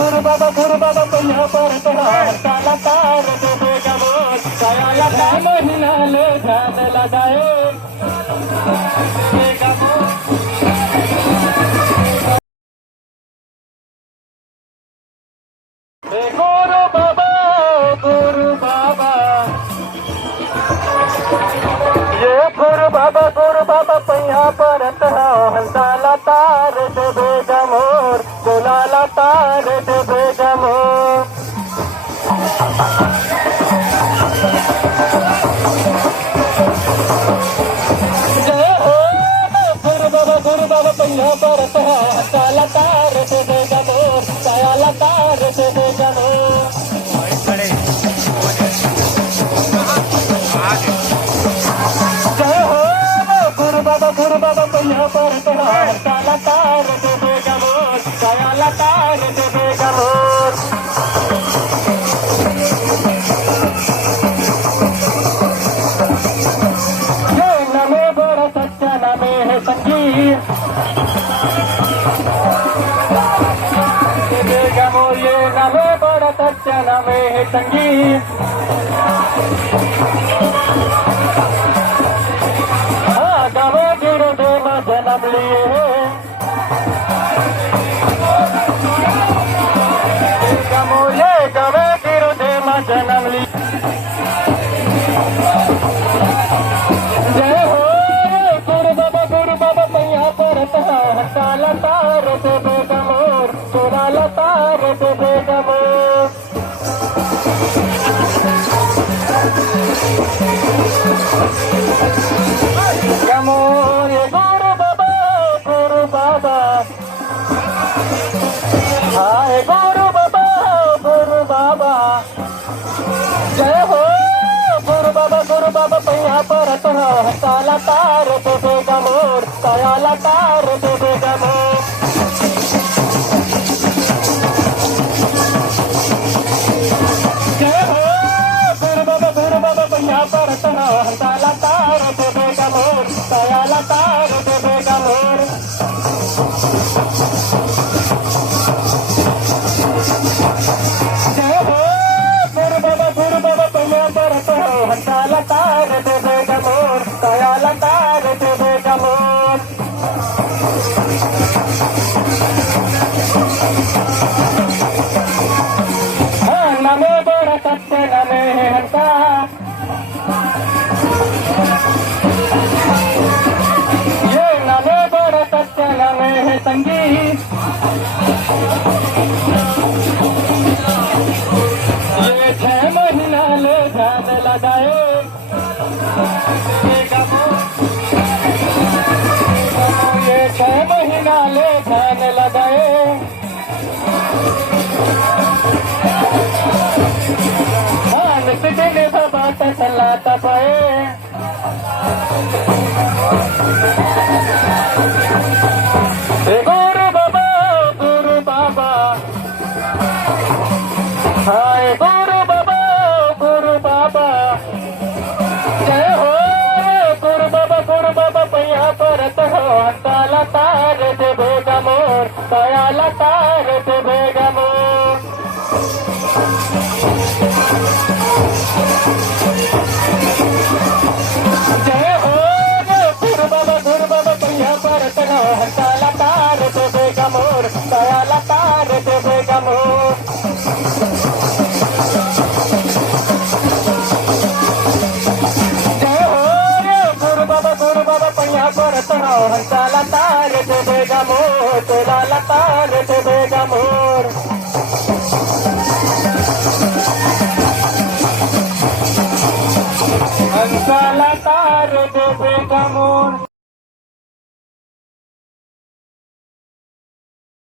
गुरु बाबा पहिया परत हाताला तार दे गमोर कायाला का महिना ले ध्यान लगाए गुरु बाबा ये गुरु बाबा पहिया परत हाताला तार दे गमोर कोलाला तार दे गमोर जय हो गुरु बाबा पहिया परत हाताला तार दे गमोर कायाला तार दे गमोर गुरु बाबा पहिया परत हाताला तार दे गमोर कायाला तार दे गमोर ये नमे बड़ा सच्चा नमे है संगीत दे गमोर ये नमे बड़ा सच्चा नमे है संगीत जन्म लिए गमोये गवे गिरुदे मा जन्म ली जय हो गुरु बाबा पहिया परत हाताला तार दे गमोर कोलाला तार दे गमोर गमोर गुरु बाबा हाय गुरु बाबा जय हो गुरु बाबा पहिया परत हाताला तार दे गमोर कायाला तार दे गमोर जय हो गुरु बाबा पहिया परत हाताला तार दे गमोर कायाला तार दे गमोर जय हो गुरु बाबा पहिया परत हाताला तार दे गमोर कायाला तार दे गमोर नमे बड़ा सत्य नमे हंसा ये नमे बड़ा सत्य नमे है संगीत ये 6 महीना ले ध्यान लगाए ये 6 महीना ले ध्यान लगाए नित्य बात चलाता पाए गुरु बाबा हाय गुरु बाबा जय हो गुरु बाबा पहिया परत हाताला तार दे गमोर कायाला तार दे गमोर जय हो गुरु बाबा पहिया परत हाताला तार दे गमोर कायाला तार दे गमोर जय हो गुरु बाबा पहिया परत हाताला तार दे गमोर कोलाला तार दे गमोर हंसाला तार दे